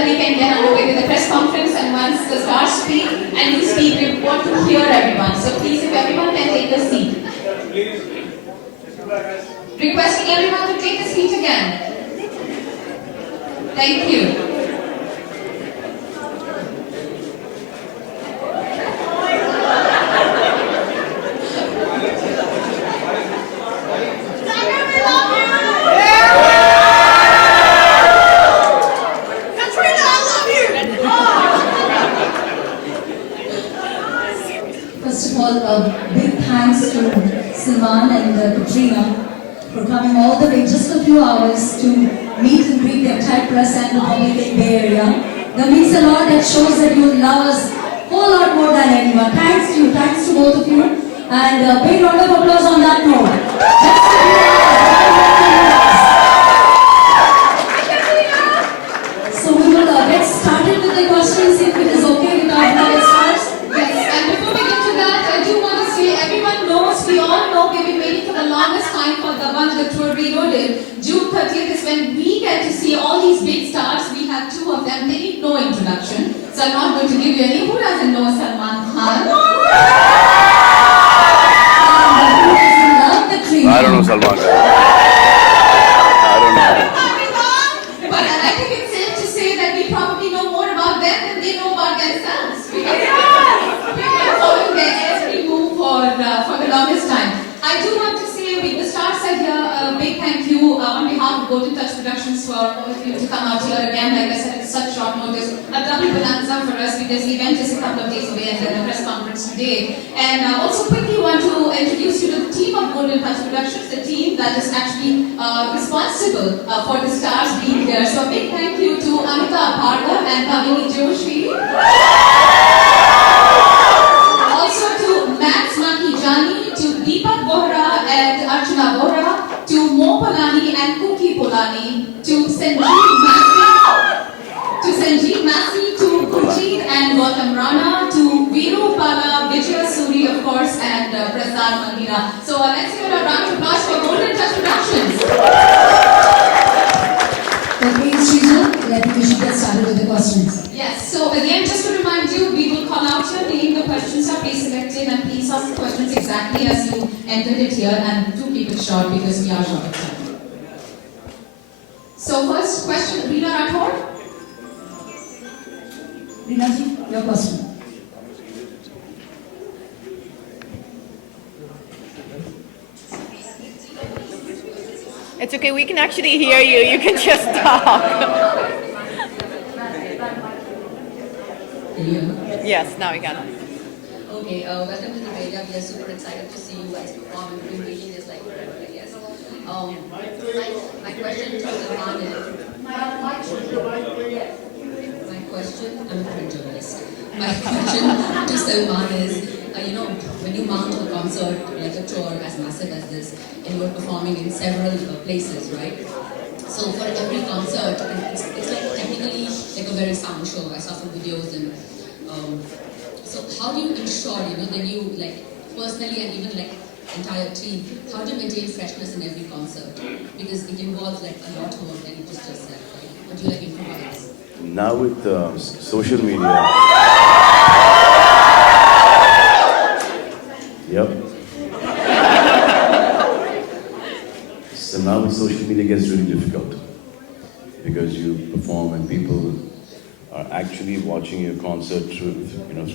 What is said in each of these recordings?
that we can get underway with the press conference, and once the stars speak and you speak, we want to hear everyone. So please, if everyone can take a seat. Requesting everyone to take a seat again. Thank you. First of all, big thanks to Salman and Katrina for coming all the way just a few hours to meet and greet the entire press and the public in Bay Area. That means a lot. That shows that you love us a whole lot more than anyone. Thanks to both of you, and a big round of applause on that note. So we will get started with the questions if it is okay with our fellow stars. We all know we've been waiting for the longest time for Dabangg Reloaded. June 30th is when we get to see all these big stars. We have two of them. They need no introduction. So I'm not going to give you any. Who doesn't know Salman Khan? I don't know Salman Khan. I don't know. But I think it's safe to say that we probably know more about them than they know about themselves. Because we've been following their every move for the longest time. I do want to say, with the stars are here, a big thank you on behalf of Golden Touch Productions for all of you to come out here again. Like I said, it's such short notice. A double bonanza for us because the event is a couple of days away and then a press conference today. And also quickly want to introduce you to the team of Golden Touch Productions, the team that is actually responsible for the stars being here. So a big thank you to Amita Bhargav and Kavini Joshi. Also to Max Makijani, to Deepak Bohra and Archana Bohra, to Mo Polani and Kuki Polani, to Sanjeev Massey, to Gurjeet and Gautam Rana, to Viru Pala, Vijaya Suri, of course, and Prasad Mangira. So let's give a round of applause for Golden Touch Productions. Okay, Srija, I think we should get started with the questions. Yes, so again, just to remind you, we will call out your name, the questions are pre-selected, and please ask the questions exactly as you entered it here, and do keep it short because we are short of time. So first question, Reena Rathod. Reenaji, your question. It's okay, we can actually hear you. You can just talk. Yes, now we can. Okay, welcome to the radio. We are super excited to see you guys perform, and we've been waiting this like forever, I guess. My question to Salman is, I'm a print journalist. My question to Salman is, when you mount a concert, like a tour as massive as this, and you're performing in several places, right? So for every concert, it's like technically like a very sound show. I saw some videos, and so how do you ensure, that you personally and even entire team, how do you maintain freshness in every concert? Because it involves a lot more than just yourself. Right? What do you improvise? Now with social media. Yep. So now with social media gets really difficult because you perform and people are actually watching your concert through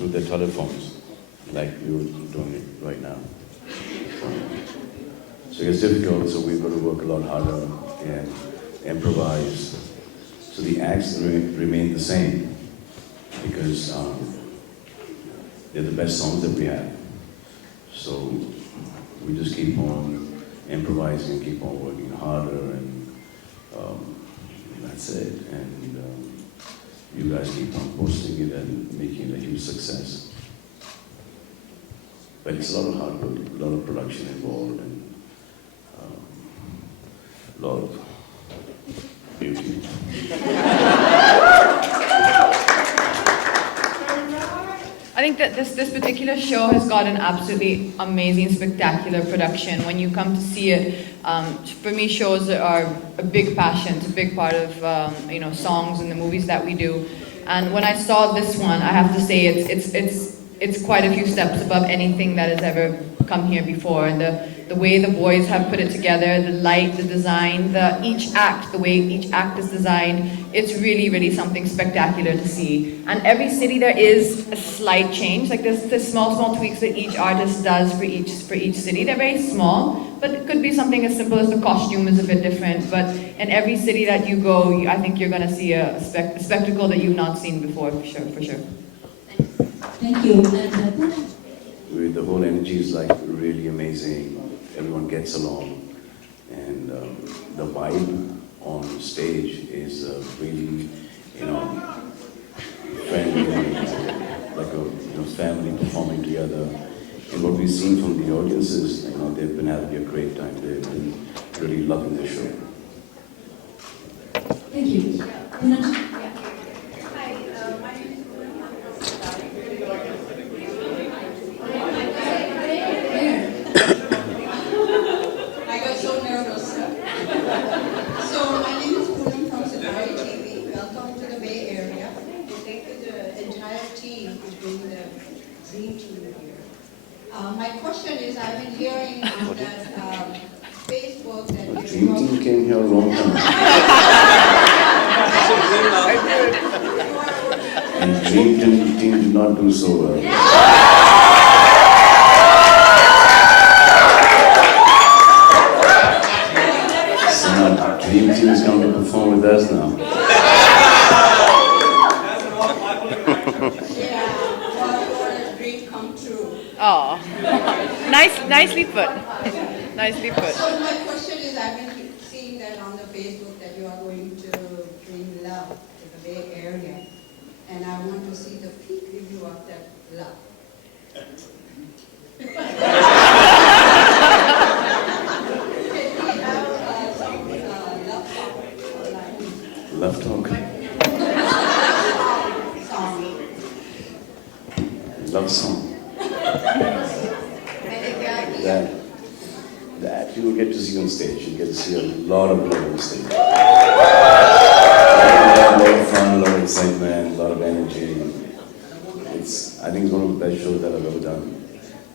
their telephones, like you're doing it right now. So it's difficult, so we've got to work a lot harder and improvise. So the acts remain the same because they're the best songs that we have. So we just keep on improvising, keep on working harder, and that's it. And you guys keep on posting it and making it a huge success. But it's a lot of hard work, a lot of production involved, and a lot of beauty. I think that this particular show has got an absolutely amazing, spectacular production. When you come to see it, for me, shows are a big passion. It's a big part of songs and the movies that we do. And when I saw this one, I have to say it's quite a few steps above anything that has ever come here before. And the way the boys have put it together, the light, the design, the way each act is designed, it's really, really something spectacular to see. And every city there is a slight change. Like there's small tweaks that each artist does for each city. They're very small, but it could be something as simple as the costume is a bit different. But in every city that you go, I think you're going to see a spectacle that you've not seen before, for sure. Thank you. The whole energy is like really amazing. Everyone gets along, and the vibe on stage is really, friendly, like a family performing together. And what we've seen from the audiences, they've been having a great time. They've been really loving the show. Thank you. My question is, I've been hearing on that Facebook that The Dream Team came here a long time. And Dream Team did not do so well. So now Dream Team is going to perform with us now. Oh, nicely put. Nicely put. So my question is, I've been seeing that on the Facebook that you are going to bring love to the Bay Area, and I want to see the peak review of that love. Can we have some love talk? Love talk. Love song. That you will get to see on stage. You get to see a lot of love on stage. A lot of fun, a lot of excitement, a lot of energy. I think it's one of the best shows that I've ever done.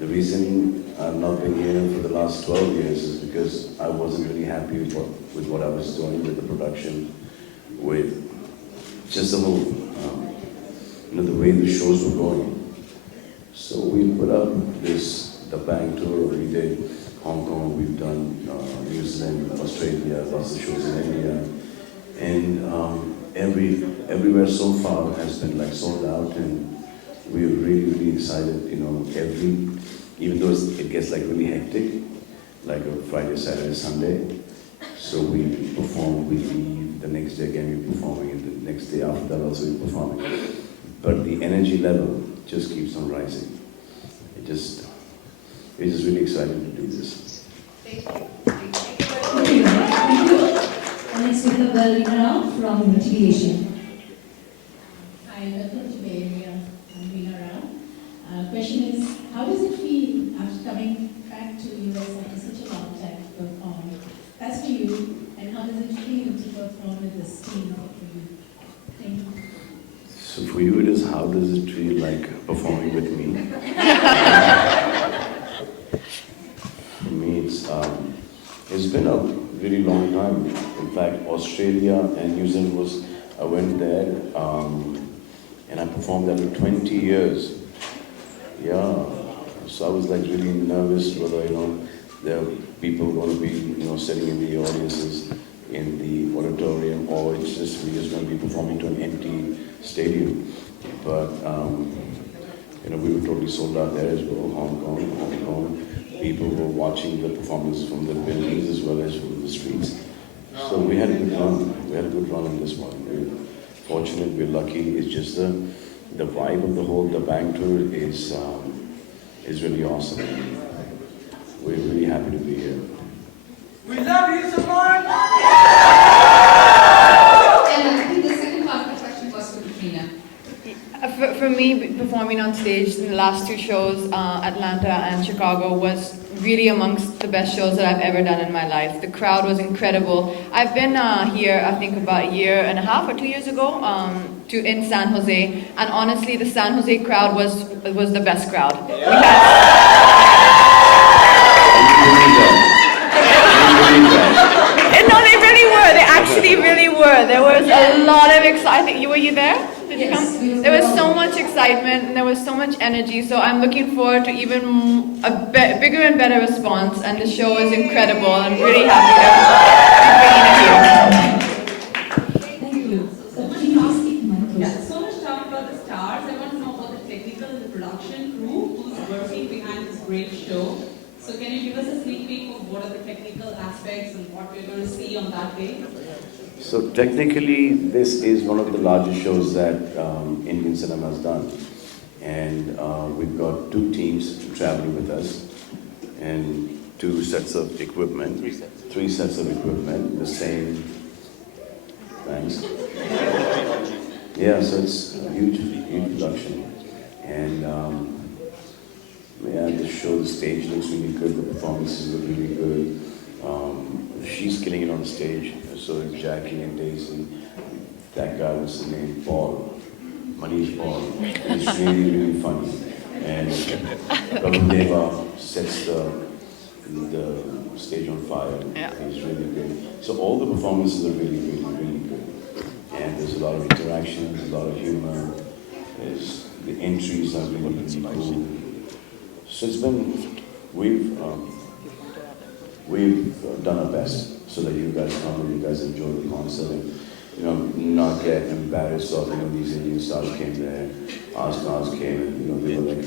The reason I've not been here for the last 12 years is because I wasn't really happy with what I was doing, with the production, with just the whole, the way the shows were going. So we put up the Dabangg tour. We did Hong Kong, we've done New Zealand, Australia, lots of shows in India, and everywhere so far has been like sold out, and we're really excited. Even though it gets like really hectic, like a Friday, Saturday, Sunday. So we perform, we leave, the next day again we're performing, and the next day after that also we're performing. But the energy level just keeps on rising. We're just really excited to do this. Thank you. And let's take a bell now from Motivation. Hi, welcome to Bay Area. I'm Rina Rao. Question is, how does it feel after coming back to US after such a long time to perform? That's for you. And how does it feel to perform with this team for you? Thank you. So for you, it is, how does it feel like performing with me? For me, it's been a really long time. In fact, Australia and New Zealand I went there, and I performed there for 20 years. Yeah, so I was like really nervous whether, there are people going to be, sitting in the audiences, in the auditorium, or we're just going to be performing to an empty stadium. But, we were totally sold out there as well, Hong Kong. People were watching the performance from the buildings as well as from the streets. So we had a good run. We had a good run on this one. We're fortunate, we're lucky. It's just the vibe of the whole Dabangg tour is really awesome. We're really happy to be here. We love you, Salman! And I think the second part of the question was for Katrina. For me, performing on stage in the last two shows, Atlanta and Chicago, was really amongst the best shows that I've ever done in my life. The crowd was incredible. I've been here, I think about a year and a half or 2 years ago, in San Jose, and honestly, the San Jose crowd was the best crowd. We had no, they really were. They actually really were. There was a lot of excitement. Were you there? Did you come? There was so much excitement and there was so much energy. So I'm looking forward to even a bigger and better response. And the show is incredible. I'm really happy to be bringing it here. Thank you. So So much talk about the stars. I want to know about the technical and the production crew who's working behind this great show. So can you give us a sneak peek of what are the technical aspects and what we're going to see on that day? So technically, this is one of the largest shows that Indian cinema has done. And we've got 2 teams traveling with us and 2 sets of equipment. 3 sets of equipment, the same. Thanks. Yeah, so it's a huge production. And yeah, the show, the stage looks really good, the performances look really good. She's killing it on stage, so is Jackie and Daisy. That guy, what's his name? Paul. Manish Paul. It's really, really funny. And Prabhudeva sets the stage on fire. Yeah. He's really good. So all the performances are really, really, really good. And there's a lot of interaction, there's a lot of humor. The entries are really, really cool. So it's been, we've done our best so that you guys come and you guys enjoy the concert and, not get embarrassed of, these Indian stars came there, our stars came and, they were like,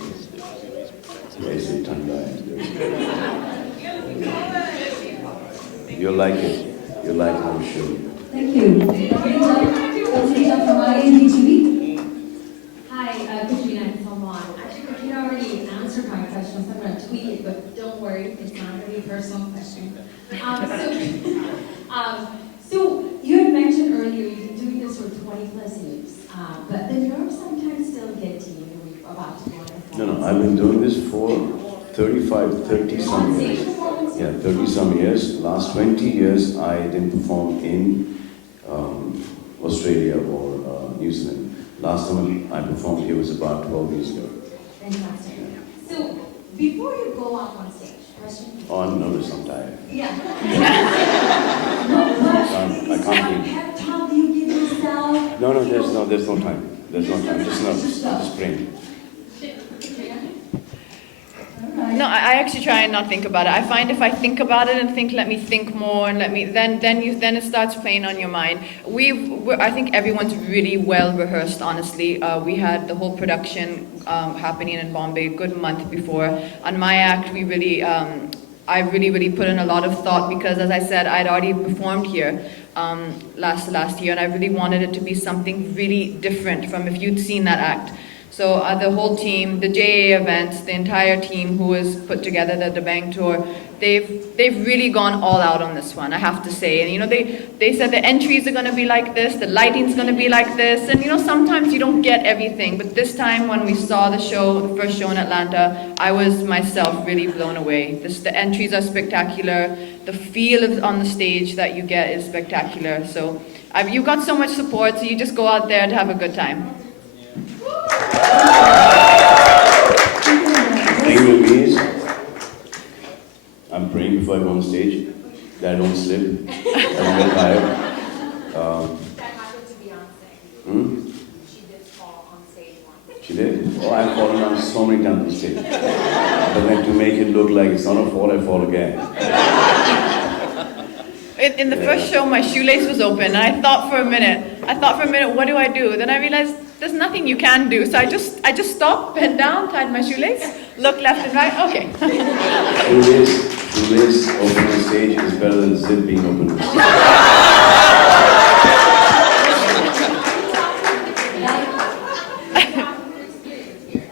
where's the Tanda? You'll like it. You'll like it, I'm sure. Thank you. Katrina from INDTV. Hi, Katrina and Salman. Actually, Katrina already answered my question, so I'm going to tweak it, but don't worry, it's not going to be a personal question. So you had mentioned earlier you've been doing this for 20 plus years, but the nerves sometimes still get to you when you're about to go on performance. No, I've been doing this for 30 some years. Yeah, 30 some years. Last 20 years I didn't perform in Australia or New Zealand. Last time I performed here was about 12 years ago. Fantastic. So before you go up on stage, question? Oh, I'm nervous, I'm tired. Yeah. I can't breathe. Pep talk you give yourself? No, there's no time. There's no time. Just nervous. I'm just praying. No, I actually try and not think about it. I find if I think about it and let me think more and then it starts playing on your mind. I think everyone's really well rehearsed, honestly. We had the whole production happening in Bombay a good month before. On my act, I really put in a lot of thought because, as I said, I'd already performed here last year, and I really wanted it to be something really different from if you'd seen that act. So the whole team, the JA events, the entire team who has put together the Dabangg tour, they've really gone all out on this one, I have to say. And they said the entries are going to be like this, the lighting's going to be like this, and sometimes you don't get everything. But this time when we saw the show, the first show in Atlanta, I was myself really blown away. The entries are spectacular. The feel on the stage that you get is spectacular. So you've got so much support, so you just go out there to have a good time. Thing with me is, I'm praying before I go on stage that I don't slip, I don't get tired. That happened to Beyonce. She did fall on stage once. She did? Oh, I've fallen down so many times on stage. But then to make it look like it's not a fall, I fall again. In the first show, my shoelace was open, and I thought for a minute, what do I do? Then I realized there's nothing you can do. So I just stopped, bent down, tied my shoelace, looked left and right, okay. Shoelace open on stage is better than zip being open on stage.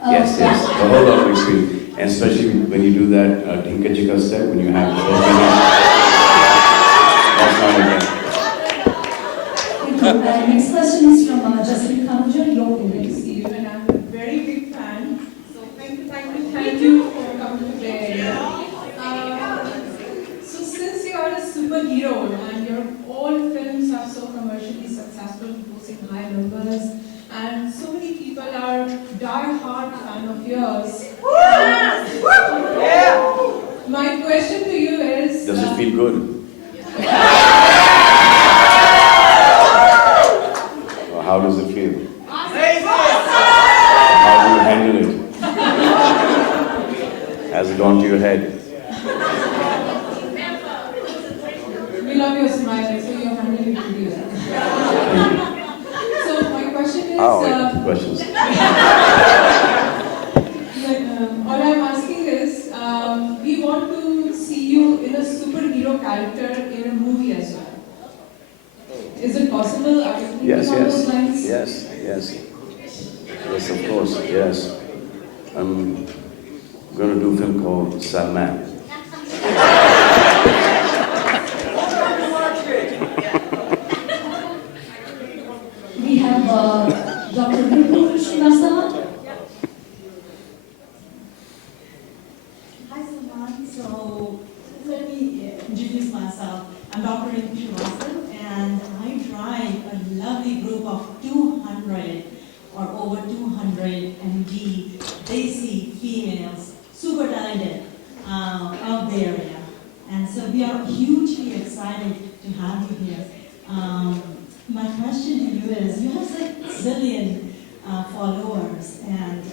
Yes, a whole lot of experience. And especially when you do that Tinka Chika step, when you have the that's not again. Next question is from Jasmine Kanuja, your parents. are die-hard fan of yours. My question to you is... Does it feel good? Or how does it feel? How do you handle it? Has it gone to your head? We love your smile, so you're handling it pretty well. So my question is... Questions. All I'm asking is, we want to see you in a superhero character in a movie as well. Is it possible? Are you thinking on those lines? Yes, of course, yes. I'm going to do a film called Salman. We have Dr. Srivastava. Hi, Salman. So let me introduce myself. I'm Dr. Srivastava, and I drive a lovely group of 200 or over 200 MD Desi females, super talented of the area. And so we are hugely excited to have you here. My question to you is, you have like zillion followers, and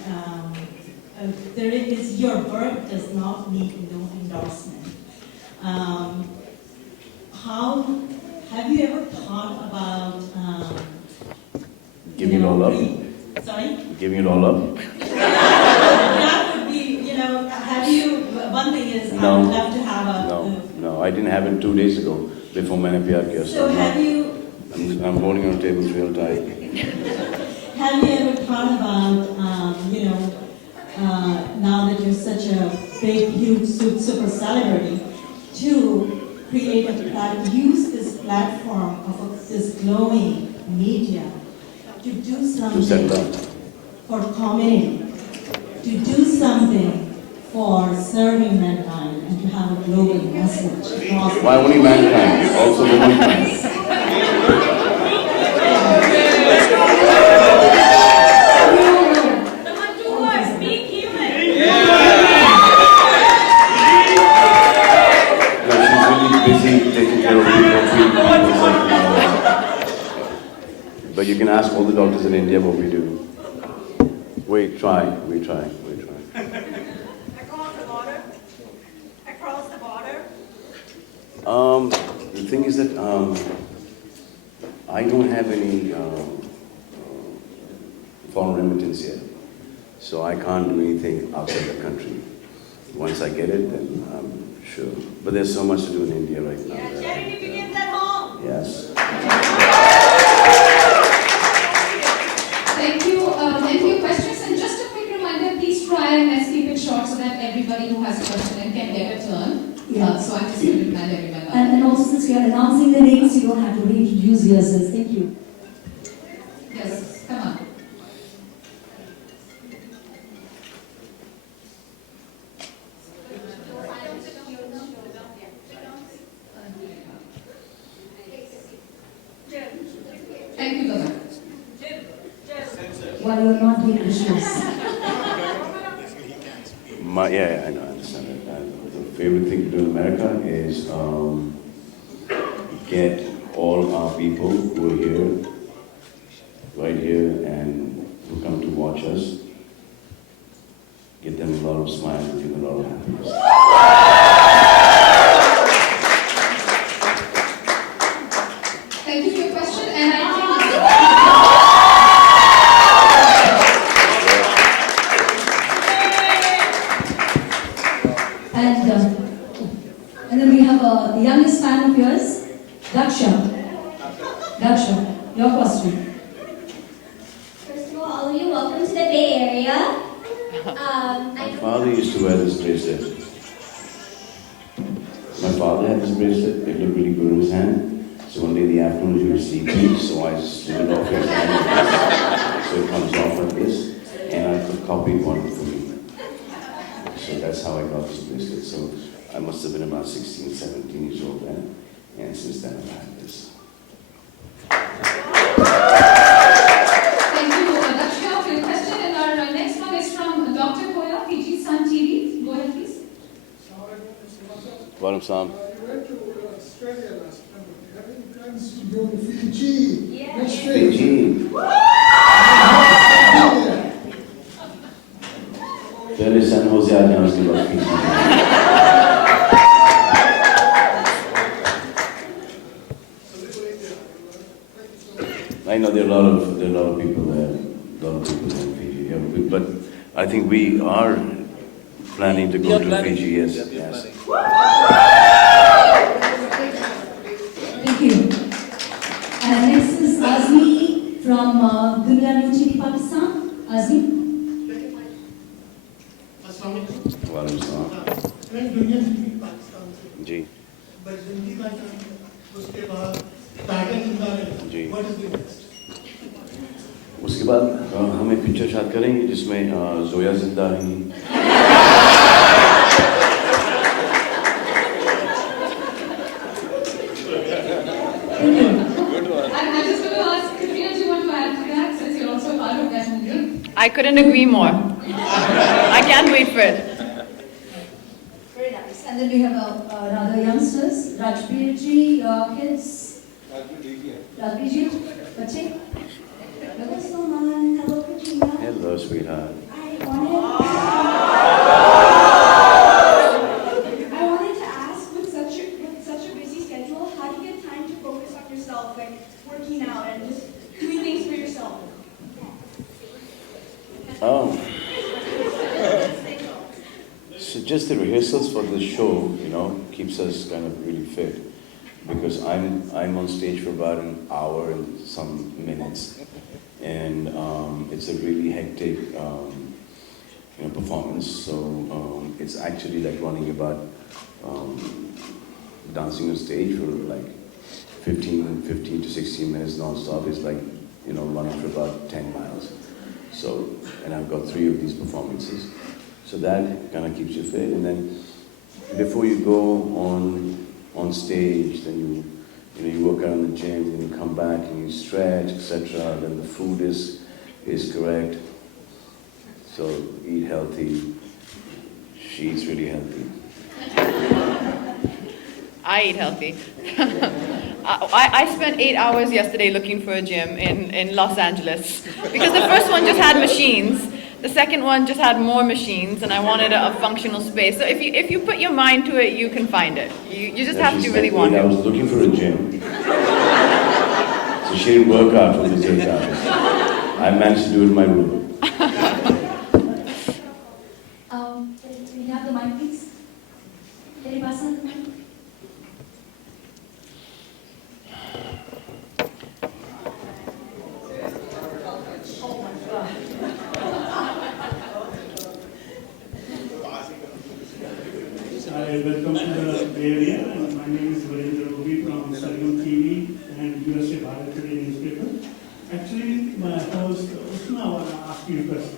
there is, your work does not need no endorsement. How have you ever thought about Giving it all up? Sorry? Giving it all up? That would be, have you, one thing is, No. I would love to have a... No, I didn't have it 2 days ago, before Maine Pyar Kiya. So have you... I'm holding on tables real tight. Have you ever thought about, now that you're such a big, huge, super celebrity, to create use this platform of this glowing media to do something for community, to do something for serving mankind, and to have a global message. Why only mankind? Also womankind. But you can ask all the doctors in India what we do. We try. Across the border? Across the border? The thing is that I don't have any foreign remittance yet. So I can't do anything outside the country. Once I get it, then I'm sure. But there's so much to do in India right now. Charity begins at home. Yes. Thank you for your questions. And just a quick reminder, please try and let's keep it short so that everybody who has a question can get a turn. Yeah. So I'm just going to remind everyone. And also, since we are announcing the names, you don't have to reintroduce yourselves. Thank you. Yes, come on. Thank you, Dabangg. While you're not being vicious. Yeah, I know, I understand it. The favorite thing to do in America is get all our people who are here, right here, and who come to watch us, get them a lot of smiles, give them a lot of happiness. Thank you for your question, and I think and then we have the youngest fan of yours, Daksha. Daksha, your question. First of all of you, welcome to the Bay Area. My father used to wear this bracelet. My father had this bracelet, it looked really good in his hand. So one day in the afternoon he was sleeping, so I slid it off his hand like this. So it comes off like this, and I copied one for me. So that's how I got this bracelet. So I must have been about 16, 17 years old then, and since then I've had this. thank you, Daksha, for your question. Farrukh Sam. You went to Australia last time. Have any plans to go to Fiji? Yeah. Next Fiji. पहले San Jose आ जाए उसके बाद Fiji. I know there are a lot of people there, in Fiji. Yeah, but I think we are planning to go to Fiji. Yes. Thank you. And next is Azmi from Dunya New TV Pakistan. Azmi. वालेकुम सलाम. मैं दुनिया TV Pakistan से जी. बजरंगी भाईजान उसके बाद tiger जिंदा रहे. जी. What is the next? उसके बाद हम एक पिक्चर शॉट करेंगे जिसमें जोया जिंदा रहेंगी. I'm just going to ask Katrina, do you want to add to that since you're also part of that movie? I couldn't agree more. I can't wait for it. Very nice. And then we have another youngsters, Rajbir ji, your kids. Rajbir ji, bache. Hello, Salman. Hello, Katrina. Hello, sweetheart. I wanted to ask, with such a busy schedule, how do you get time to focus on yourself, like working out and just doing things for yourself? Oh. So just the rehearsals for the show, keeps us kind of really fit. Because I'm on stage for about an hour and some minutes. And it's a really hectic performance. So it's actually like running about dancing on stage for like 15 to 16 minutes non-stop. It's like, running for about 10 miles. So, and I've got 3 of these performances. So that kind of keeps you fit. And then before you go on stage, then you work out in the gym, then you come back and you stretch, etc. Then the food is correct. So eat healthy. She eats really healthy. I eat healthy. I spent 8 hours yesterday looking for a gym in Los Angeles because the first one just had machines. The second one just had more machines, and I wanted a functional space. So if you put your mind to it, you can find it. You just have to really want it. I was looking for a gym. So she didn't work out for the 8 hours. I managed to do it in my room. Can you have the mic, please? Can you pass on the mic? Hi, welcome to the Bay Area. My name is from Salman TV and USA Bharat Today newspaper. Actually, my host, Usma, I want to ask you a question.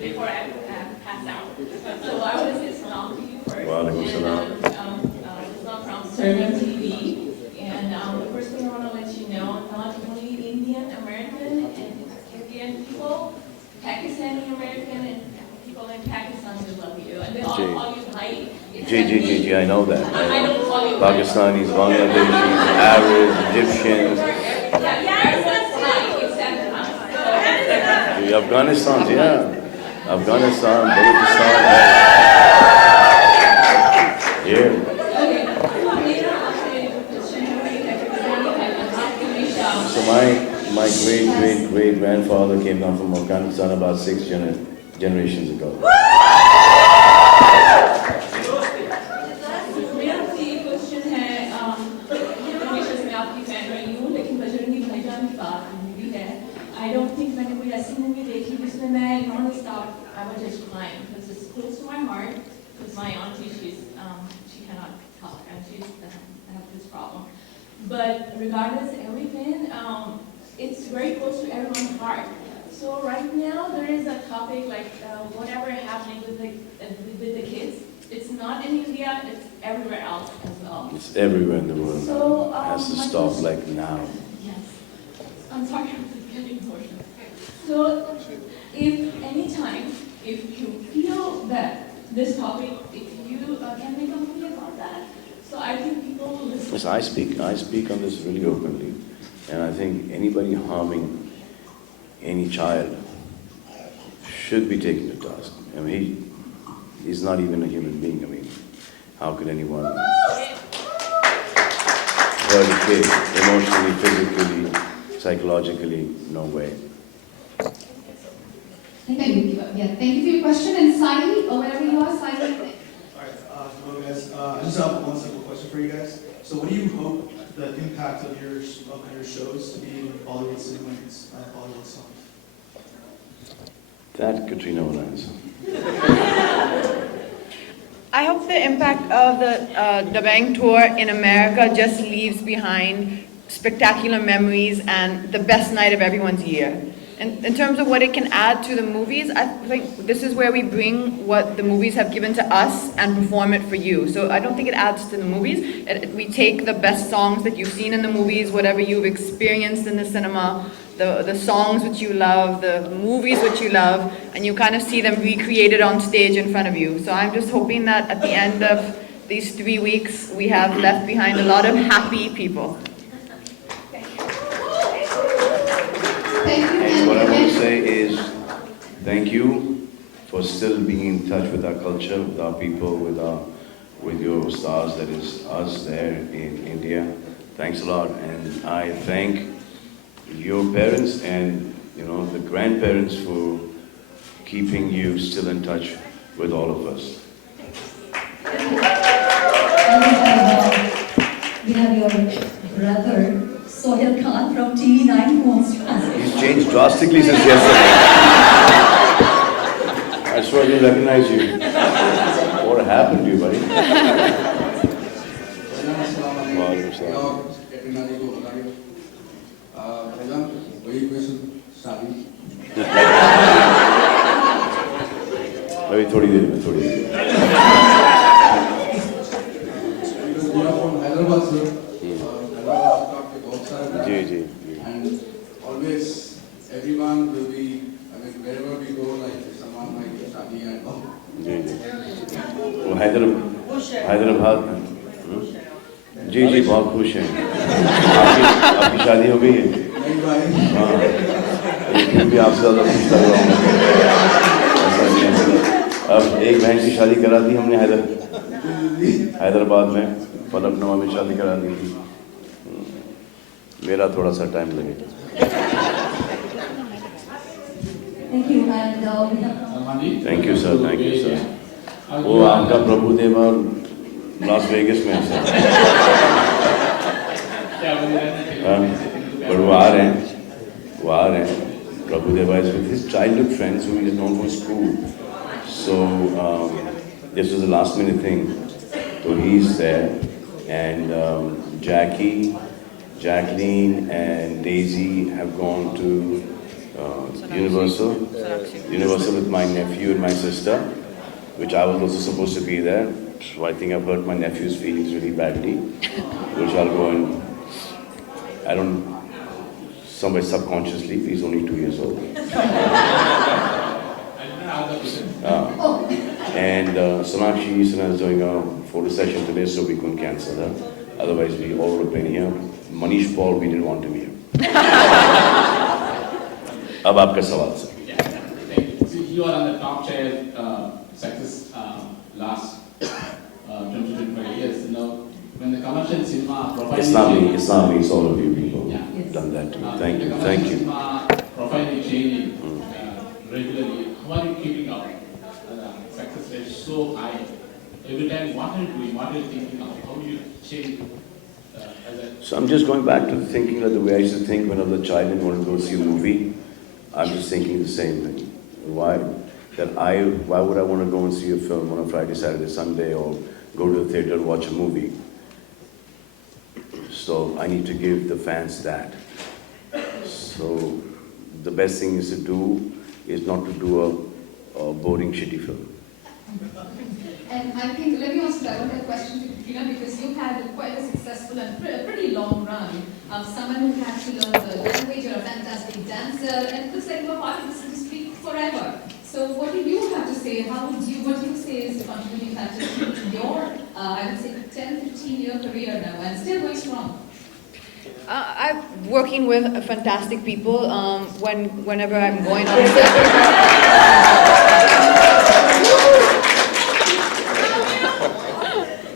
Before I pass out. So I want to say salam to you first. Walaikum salam. Salam from Salman TV. And the first thing I want to let you know, not only Indian American and Indian people, Pakistani American and people in Pakistan will love you. And they all call you Bhai. G, I know that. I don't call you Pakistanis, Bangladeshis, Arabs, Egyptians. Afghanistan, yeah. Afghanistan, Balochistan. Yeah. So my great grandfather came down from Afghanistan about 6 generations ago. I don't think मैंने कोई ऐसी movie देखी जिसमें मैं non-stop I was just crying because it's close to my heart because my auntie she cannot talk and she's have this problem. But regardless of everything, it's very close to everyone's heart. So right now there is a topic like whatever happening with the kids. It's not in India, it's everywhere else as well. It's everywhere in the world. So, it has to stop like now. Yes. I'm sorry, I'm just getting emotional. So, if anytime, if you feel that this topic, if you can make a movie about that, so I think people will listen. Yes, I speak on this really openly, and I think anybody harming any child should be taken to task. I mean, he's not even a human being. I mean, how could anyone hurt a kid emotionally, physically, psychologically? No way. Thank you. Yeah, thank you for your question. And Sai, or wherever you are, Sai. Alright, hello guys. I just have one simple question for you guys. So what do you hope the impact of your shows to be in Bollywood cinema and Bollywood songs? That Katrina will answer. I hope the impact of the Dabangg tour in America just leaves behind spectacular memories and the best night of everyone's year. And in terms of what it can add to the movies, I think this is where we bring what the movies have given to us and perform it for you. So I don't think it adds to the movies. We take the best songs that you've seen in the movies, whatever you've experienced in the cinema, the songs which you love, the movies which you love, and you kind of see them recreated on stage in front of you. So I'm just hoping that at the end of these 3 weeks, we have left behind a lot of happy people. And what I want to say is thank you for still being in touch with our culture, with our people, with your stars, that is us there in India. Thanks a lot, and I thank your parents and the grandparents for keeping you still in touch with all of us. We have your brother, Sohail Khan from TV9 who wants to ask. He's changed drastically since yesterday. I swear I didn't recognize you. What happened to you, buddy? अभी थोड़ी देर में जी and always everyone will be, I mean, wherever we go, like Salman like Shadi and all. जी वो हैदराबाद जी बहुत खुश हैं आपकी शादी हो गई है हाँ लेकिन भी आपसे ज़्यादा खुश लग रहा हूँ अब एक बहन की शादी करा दी हमने हैदराबाद में फलकनुमा में शादी करा दी थी मेरा थोड़ा सा टाइम लगेगा थैंक यू सर वो आपका प्रभु देवा लास वेगस में है सर पर वो आ रहे हैं प्रभु देवा is with his childhood friends who he has known from school so this was a last minute thing so he's there and Jacqueline and Daisy have gone to Universal with my nephew and my sister, which I was also supposed to be there. So I think I've hurt my nephew's feelings really badly, which I'll go and somewhere subconsciously, he's only 2 years old. And Sonakshi is doing a photo session today, so we couldn't cancel her. Otherwise, we all would have been here. Manish Paul, we didn't want him here. अब आपका सवाल sir See, you are on the top chair success last 20-25 years. Now, when the commercial cinema profile Islami, it's all of you people done that to me. Thank you. Cinema profile is changing regularly. How are you keeping up? Success rate so high. Every time, what are you doing? What are you thinking of? How do you change? So I'm just going back to thinking like the way I used to think when I was a child and wanted to go see a movie. I'm just thinking the same thing. Why would I want to go and see a film on a Friday, Saturday, Sunday, or go to the theater and watch a movie? So I need to give the fans that. So the best thing is to do is not to do a boring, shitty film. And I think, let me also direct that question to Katrina, because you've had quite a successful and pretty long run. Someone who had to learn the language, you're a fantastic dancer, and it looks like you're part of this industry forever. So what do you have to say? What do you say is the contributing factor to your, I would say, 10, 15-year career now, and still going strong? I'm working with fantastic people whenever I'm going on set.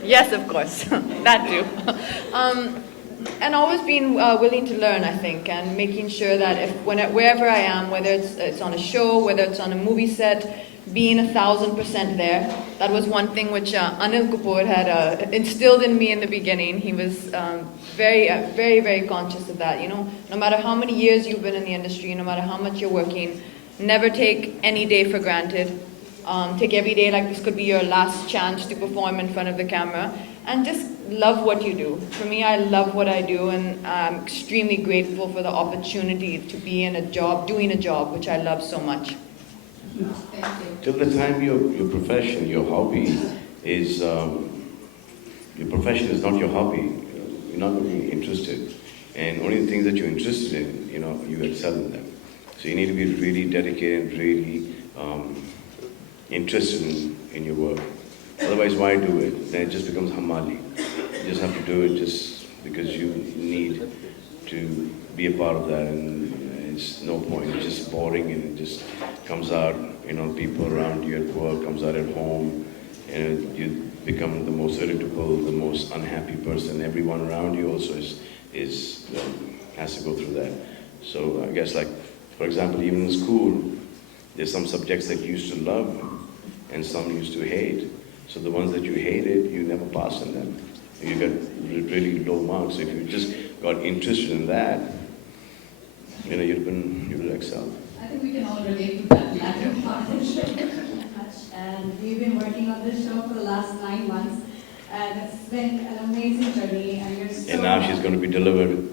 Yes, of course, that too. And always being willing to learn, I think, and making sure that wherever I am, whether it's on a show, whether it's on a movie set, being 1,000% there. That was one thing which Anil Kapoor had instilled in me in the beginning. He was very, very conscious of that. You know, no matter how many years you've been in the industry, no matter how much you're working, never take any day for granted. Take every day like this could be your last chance to perform in front of the camera, and just love what you do. For me, I love what I do, and I'm extremely grateful for the opportunity to be in a job, doing a job which I love so much. Thank you. Till the time your profession, your hobby is, your profession is not your hobby, you're not going to be interested. And only the things that you're interested in, you know, you excel in them. So you need to be really dedicated, really interested in your work. Otherwise, why do it? Then it just becomes hamali. You just have to do it just because you need to be a part of that, and it's no point. It's just boring, and it just comes out, you know, people around you at work, comes out at home, and you become the most irritable, the most unhappy person. Everyone around you also has to go through that. So I guess, like, for example, even in school, there's some subjects that you used to love and some you used to hate. So the ones that you hated, you never passed in them. You got really low marks. So if you just got interested in that, you know, you'd excel. I think we can all relate to that latter part. Thank you very much. And we've been working on this show for the last 9 months, and it's been an amazing journey. And you're so. And now she's going to be delivered.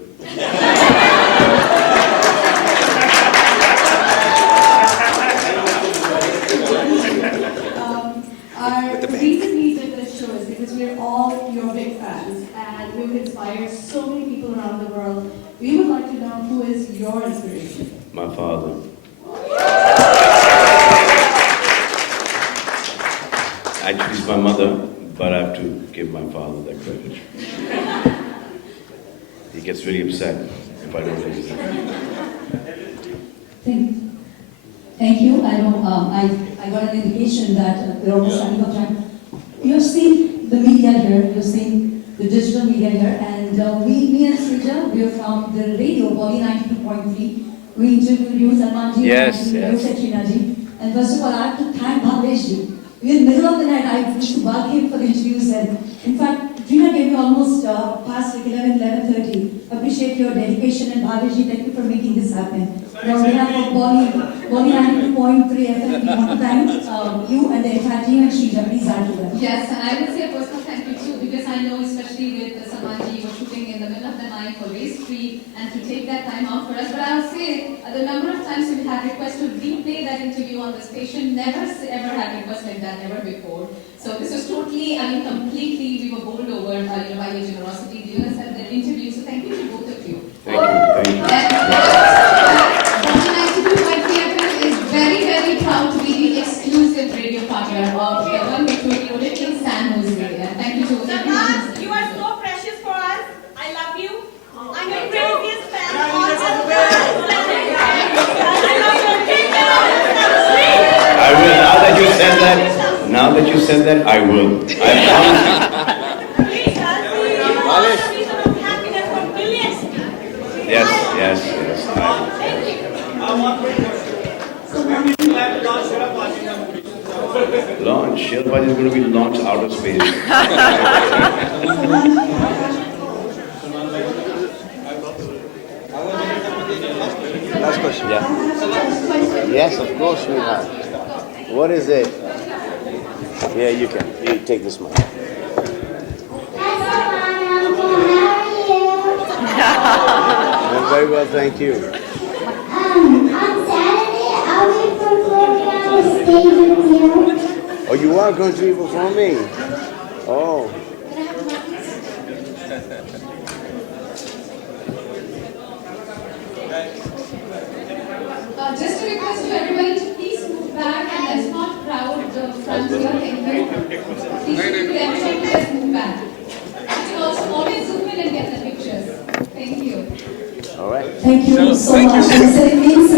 The reason we did this show is because we're all your big fans, and we've inspired so many people around the world. We would like to know who is your inspiration. My father. Actually, it's my mother, but I have to give my father that credit. He gets really upset if I don't do that. Thank you. I know I got an indication that we're almost running out of time. You've seen the media here, you've seen the digital media here, and me and Srija, we're from the radio, Bollywood 92.3. We interviewed you, Salman ji, Yes. Katrina ji. And first of all, I have to thank Bhavesh ji. We're in the middle of the night, I used to bug him for the interviews, and in fact, Katrina gave me almost past like 11:30. Appreciate your dedication, and Bhavesh ji, thank you for making this happen. On behalf of Bolly 92.3 FM, we want to thank you and the entire team, and Srija, please add to that. Yes, and I would say a personal thank you too, because I know, especially with Salman ji, you were shooting in the middle of the night for Race 3, and to take that time out for us. But I would say the number of times we had requests to replay that interview on the station, never ever had requests like that, never before. So this was totally, I mean, completely, we were bowled over by your generosity, giving us that interview. So thank you to both of you. Thank you. Is very, very proud to be the exclusive radio partner of Dabangg Reloaded in San Jose. Thank you to Salman, you are so precious for us. I love you. I'm your craziest fan. I will. Now that you said that, I will. I promise. Please help me. You are the reason of happiness for millions. Yes. Thank you. Launch. Sherpa is going to be launched out of space. Last question. Yeah. Yes, of course we have. What is it? Yeah, you can. You take this mic. I'm very well, thank you. On Saturday, I'll be performing on the stage with you. Oh, you are going to be performing? Oh. Just a request to everybody to please move back and let's not crowd the front here. Thank you. Please everybody just move back. You can also always zoom in and get the pictures. Thank you. All right. Thank you so much. And so it means